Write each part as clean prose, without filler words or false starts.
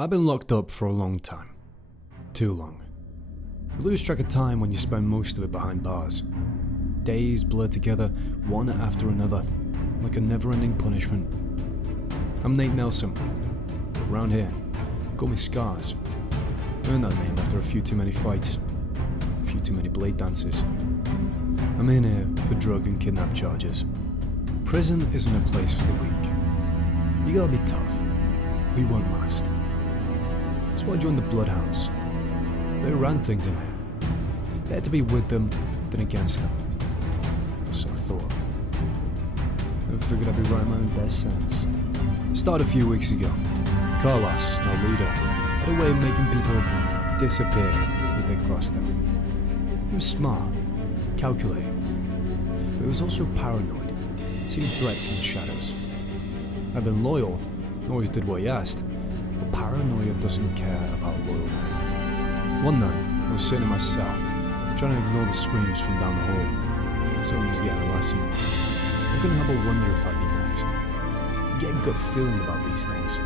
I've been locked up for a long time. Too long. You lose track of time when you spend most of it behind bars. Days blur together, one after another, like a never-ending punishment. I'm Nate Nelson. Around here, they call me Scars. Earned that name after a few too many fights, a few too many blade dances. I'm in here for drug and kidnap charges. Prison isn't a place for the weak. You gotta be tough, or you won't last. That's why I joined the Bloodhounds. They ran things in here. Better to be with them than against them. So I thought. Never figured I'd be writing my own best sentence. Started a few weeks ago. Carlos, our leader, had a way of making people disappear if they crossed them. He was smart, calculating, but he was also paranoid, seeing threats in the shadows. I'd been loyal, always did what he asked, but paranoia doesn't care about loyalty. One night, I was sitting in my cell, trying to ignore the screams from down the hall. Someone was getting a lesson. I couldn't help but wonder if I'd be next. You get a gut feeling about these things.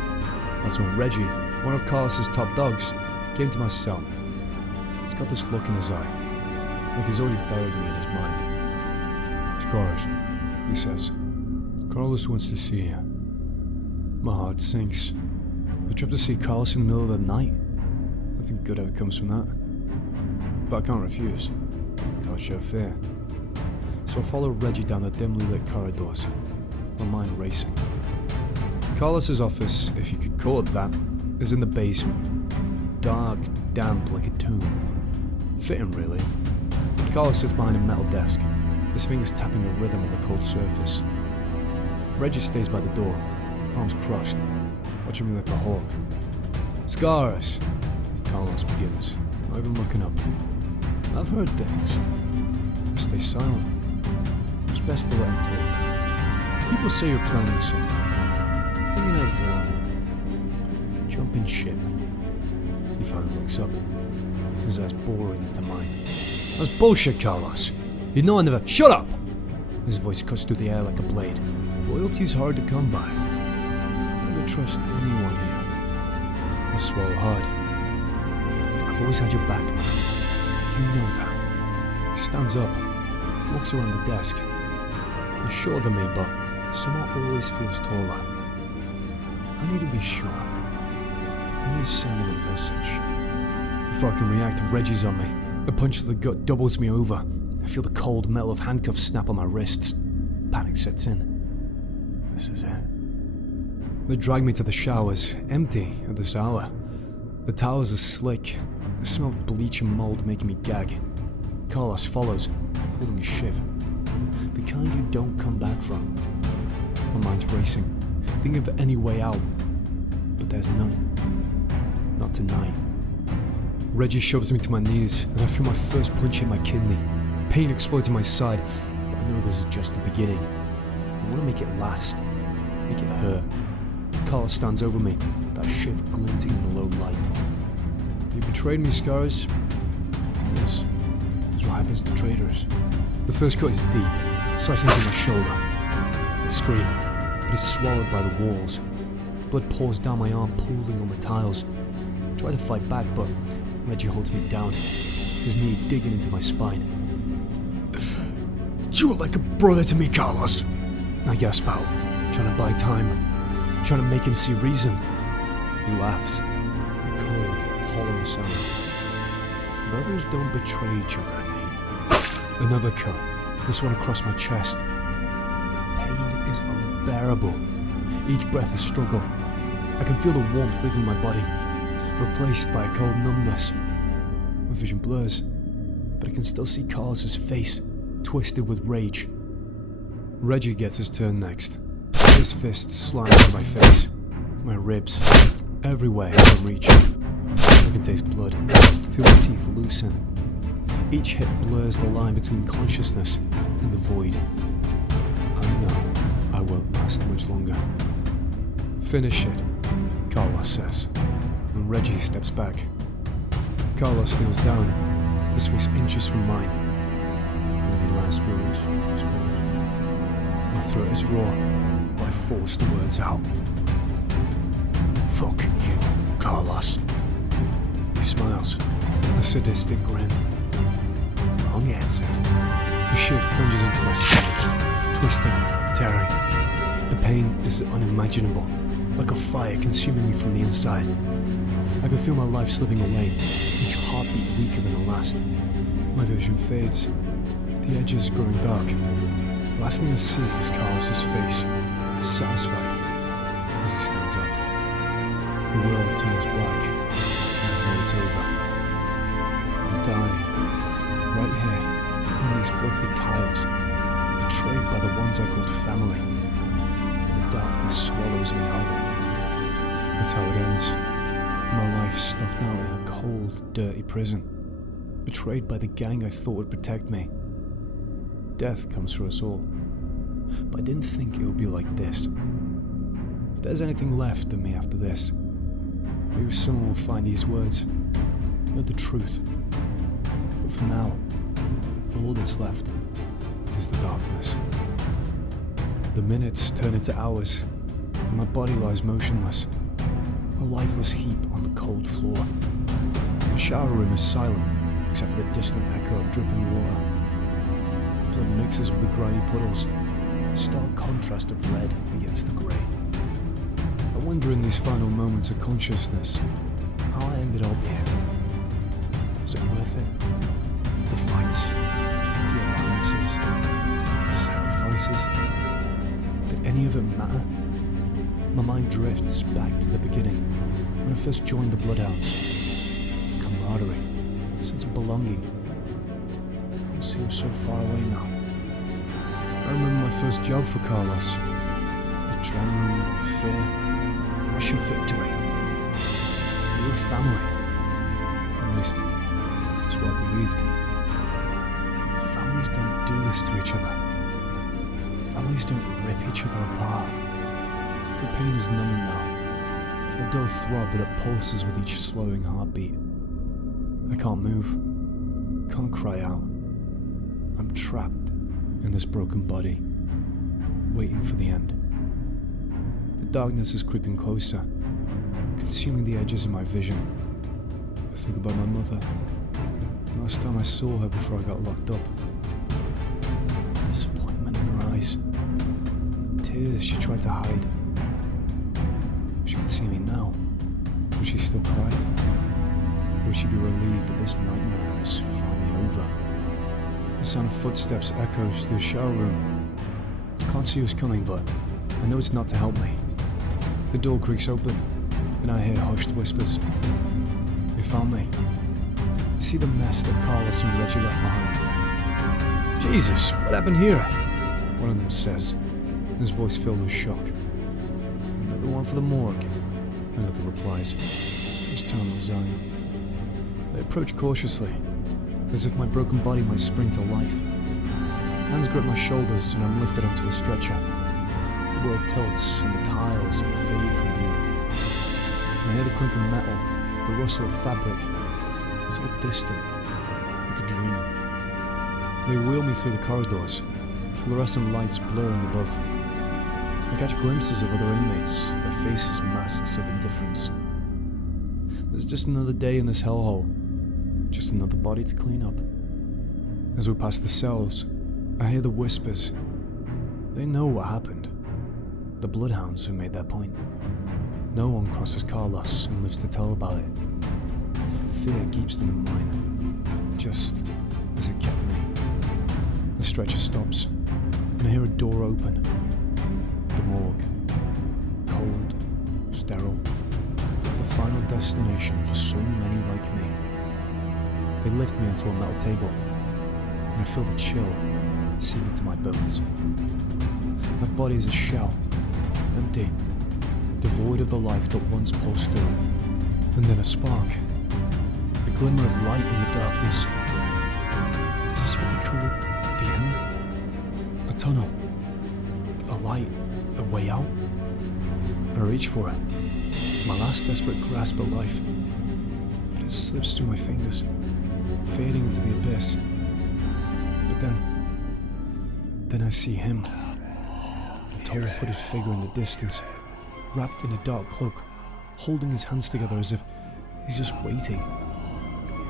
That's when Reggie, one of Carlos's top dogs, came to my cell. He's got this look in his eye, like he's already buried me in his mind. "Scars," he says. "Carlos wants to see you." My heart sinks. A trip to see Carlos in the middle of the night? Nothing good ever comes from that. But I can't refuse. Can't show fear. So I follow Reggie down the dimly lit corridors, my mind racing. Carlos's office, if you could call it that, is in the basement. Dark, damp like a tomb. Fitting, really. Carlos sits behind a metal desk, his fingers tapping a rhythm on the cold surface. Reggie stays by the door, arms crossed, watching me like a hawk. "Scars," Carlos begins, not even looking up. "I've heard things. I stay silent. It's best to let him talk. People say you're planning something. Thinking of, jumping ship." He finally looks up, his eyes boring into mine. "That's bullshit, Carlos. You know I never— Shut up!" His voice cuts through the air like a blade. "Loyalty's hard to come by. I never trust anyone here." I swallow hard. "I've always had your back, man. You know that." He stands up, walks around the desk. He's shorter than me, but somehow always feels taller. I need to be sure. I need to send him a message. Before I can react, Reggie's on me. A punch to the gut doubles me over. I feel the cold metal of handcuffs snap on my wrists. Panic sets in. This is it. They drag me to the showers, empty at this hour. The towels are slick, the smell of bleach and mold making me gag. Carlos follows, holding a shiv. The kind you don't come back from. My mind's racing, thinking of any way out, but there's none. Not tonight. Reggie shoves me to my knees, and I feel my first punch hit my kidney. Pain explodes in my side, but I know this is just the beginning. I want to make it last, make it hurt. Carlos stands over me, that shiv glinting in the low light. "You betrayed me, Scars." "Yes, that's what happens to traitors." The first cut is deep, slicing through my shoulder. I scream, but it's swallowed by the walls. Blood pours down my arm, pooling on the tiles. I try to fight back, but Reggie holds me down, his knee digging into my spine. "You're like a brother to me, Carlos," I gasp out, trying to buy time, trying to make him see reason. He laughs, a cold, hollow sound. "Brothers don't betray each other, Nate." Another cut, this one across my chest. The pain is unbearable. Each breath a struggle. I can feel the warmth leaving my body, replaced by a cold numbness. My vision blurs, but I can still see Carlos's face, twisted with rage. Reggie gets his turn next. His fists slam into my face, my ribs, everywhere he can reach. I can taste blood, feel my teeth loosen. Each hit blurs the line between consciousness and the void. I know I won't last much longer. "Finish it," Carlos says, and Reggie steps back. Carlos kneels down, his face inches from mine. "Any last words, Scars?" My throat is raw, but I force the words out. "Fuck you, Carlos." Carlos. He smiles, a sadistic grin. Wrong answer. The shift plunges into my stomach, twisting, tearing. The pain is unimaginable, like a fire consuming me from the inside. I can feel my life slipping away, each heartbeat weaker than the last. My vision fades, the edges growing dark. The last thing I see is Carlos's face, satisfied, as he stands up. The world turns black, and I know it's over. I'm dying, right here, on these filthy tiles, betrayed by the ones I called family. And the darkness swallows me whole. That's how it ends. My life stuffed out in a cold, dirty prison, betrayed by the gang I thought would protect me. Death comes for us all, but I didn't think it would be like this. If there's anything left of me after this, maybe someone will find these words, know the truth. But for now, all that's left is the darkness. The minutes turn into hours, and my body lies motionless, a lifeless heap on the cold floor. The shower room is silent, except for the distant echo of dripping water. My blood mixes with the grimy puddles, stark contrast of red against the grey. I wonder in these final moments of consciousness how I ended up here. Was it worth it? The fights, the alliances, the sacrifices? Did any of it matter? My mind drifts back to the beginning, when I first joined the Bloodhounds. Camaraderie, a sense of belonging. It all seems so far away now. I remember my first job for Carlos. Adrenaline, fear, the rush of victory. We were family. At least, that's what I believed. But families don't do this to each other. Families don't rip each other apart. The pain is numbing now, a dull throb that pulses with each slowing heartbeat. I can't move, can't cry out. I'm trapped in this broken body, waiting for the end. The darkness is creeping closer, consuming the edges of my vision. I think about my mother, the last time I saw her before I got locked up. The disappointment in her eyes, the tears she tried to hide. If she could see me now, would she still cry? Or would she be relieved that this nightmare is finally over? The sound of footsteps echoes through the shower room. I can't see who's coming, but I know it's not to help me. The door creaks open, and I hear hushed whispers. They found me. I see the mess that Carlos and Reggie left behind. Jesus, what happened here? One of them says, his voice filled with shock. The one for the morgue, another replies, his tone resigned. I approach cautiously, as if my broken body might spring to life. Hands grip my shoulders and I'm lifted onto a stretcher. The world tilts and the tiles fade from view. I hear the clink of metal, the rustle of fabric. It's all distant, like a dream. They wheel me through the corridors, fluorescent lights blurring above. I catch glimpses of other inmates, their faces masks of indifference. There's just another day in this hellhole, just another body to clean up. As we pass the cells, I hear the whispers. They know what happened. The Bloodhounds who made their point. No one crosses Carlos and lives to tell about it. Fear keeps them in mind, just as it kept me. The stretcher stops, and I hear a door open. The morgue. Cold, sterile. The final destination for so many like me. They lift me onto a metal table, and I feel the chill seeping to my bones. My body is a shell, empty, devoid of the life that once pulsed through. And then a spark, a glimmer of light in the darkness. Is this what they call the end? A tunnel, a light, a way out? I reach for it, my last desperate grasp at life, but it slips through my fingers, fading into the abyss. But then I see him, the tall hooded figure in the distance, wrapped in a dark cloak, holding his hands together as if he's just waiting.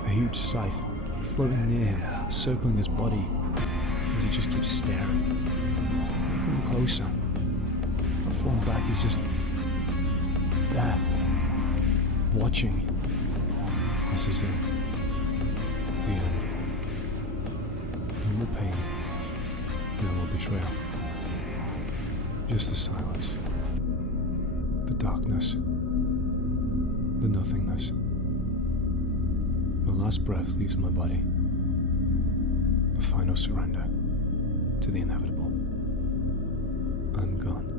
A huge scythe floating near him, circling his body as he just keeps staring. Coming closer. Not falling back, he's just there, watching. This is it. The end. No more pain. No more betrayal. Just the silence. The darkness. The nothingness. My last breath leaves my body. A final surrender to the inevitable. I'm gone.